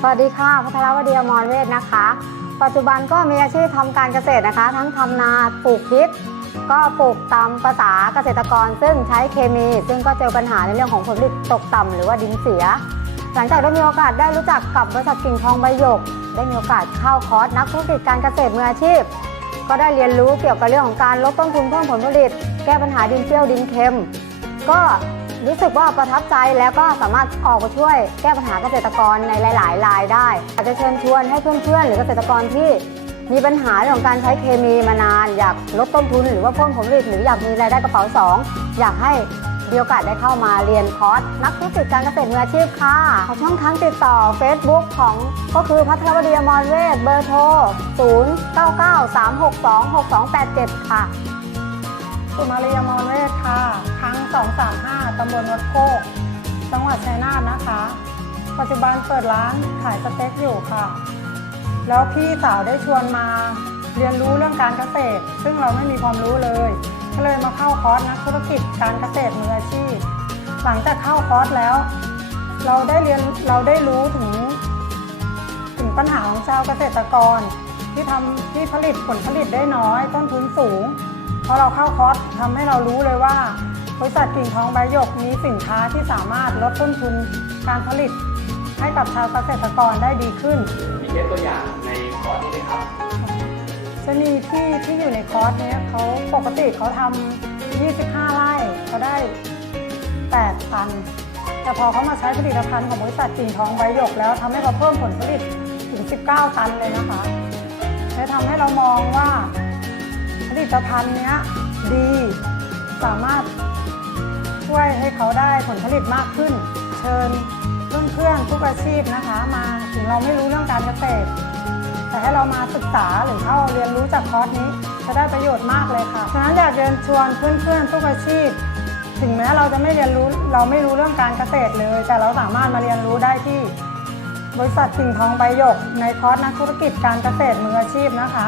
สวัสดีค่ะพัทรวดีอมรเวทนะคะ ปัจจุบันก็มีอาชีพทำการเกษตรนะคะ ทั้งทำนาปลูกพริกก็ปลูกตามภาษาเกษตรกร ซึ่งใช้เคมี ซึ่งก็เจอปัญหาในเรื่องของผลผลิตตกต่ำหรือว่าดินเสีย หลังจากได้มีโอกาสได้รู้จักกับบริษัทกิ่งทองใบหยก ได้มีโอกาสเข้าคอร์สนักธุรกิจการเกษตรมืออาชีพ ก็ได้เรียนรู้เกี่ยวกับเรื่องของการลดต้นทุนเพิ่มผลผลิต แก้ปัญหาดินเปรี้ยวดินเค็ม ก็รู้สึกว่าประทับใจแล้วก็สามารถออกมาช่วยแก้ปัญหาเกษตรกรในหลาย ๆ รายได้อาจจะเชิญชวนให้เพื่อนๆ หรือเกษตรกรที่มีปัญหาเรื่องของการใช้เคมีมานานอยากลดต้นทุน หรือว่าเพิ่มผลผลิตหรืออยากมีรายได้กระเป๋าสองอยากให้มีโอกาสได้เข้ามาเรียนคอร์สนักธุรกิจการเกษตรมืออาชีพค่ะช่องทางติดต่อ Facebook ของก็คือพัทรวดีอมรเวทเบอร์โทร 0993626287 ค่ะ สุมารียมรเวทค่ะ ครั้ง 235 ตำบลวัดโคก จังหวัดชัยนาทนะคะ ปัจจุบันเปิดร้านขายสเต็กอยู่ค่ะ แล้วพี่สาวได้ชวนมาเรียนรู้เรื่องการเกษตร ซึ่งเราไม่มีความรู้เลย ก็เลยมาเข้าคอร์สนักธุรกิจการเกษตรมืออาชีพ หลังจากเข้าคอร์สแล้ว เราได้เรียนเราได้รู้ถึง ถึงปัญหาของชาวเกษตรกร ที่ทำที่ผลิตผลผลิตได้น้อย ต้นทุนสูง พอเราเข้าคอร์สทำให้เรารู้เลยว่า บริษัทกิ่งทองใบหยกมีสินค้าที่สามารถลดต้นทุนการผลิต ให้กับชาวเกษตรกรได้ดีขึ้น มีเคสตัวอย่างในคอร์สนี้ไหมครับ จะมีที่ที่อยู่ในคอร์สเนี้ยเขาปกติเขาทำ25 ไร่เขาได้ 8 ตัน แต่พอเขามาใช้ผลิตภัณฑ์ของบริษัทกิ่งทองใบหยกแล้วทำให้เขาเพิ่มผลผลิตถึง 19 ตันเลยนะคะและทำให้เรามองว่า ลิตภัณฑ์เนี้ยดี สามารถช่วยให้เขาได้ผลผลิตมากขึ้น เชิญเพื่อนๆทุกอาชีพนะคะ มาถึงเราไม่รู้เรื่องการเกษตร แต่ให้เรามาศึกษาหรือเข้าเรียนรู้จากคอร์สนี้จะได้ประโยชน์มากเลยค่ะ ฉะนั้นอยากเรียนชวนเพื่อนๆทุกอาชีพ ถึงแม้เราจะไม่เรียนรู้เราไม่รู้เรื่องการเกษตรเลย แต่เราสามารถมาเรียนรู้ได้ที่ บริษัทกิ่งทองใบหยก ในคอร์สนักธุรกิจการเกษตรมืออาชีพนะคะ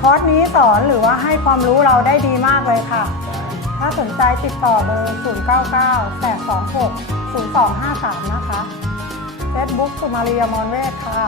คอร์สนี้สอนหรือว่าให้ความรู้เราได้ดีมากเลยค่ะ ถ้าสนใจติดต่อเบอร์ 099 826 0253 นะคะ Facebook สุมารียมอนเวทค่ะ